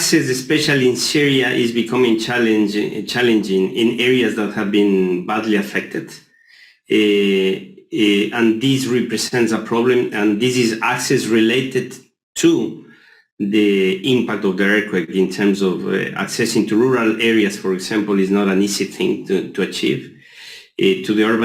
access, especially in Syria, is becoming challenging in areas that have been badly affected. And this represents a problem, and this is access related to the impact of the earthquake in terms of accessing to rural areas, for example, is not an easy thing to achieve. To the urban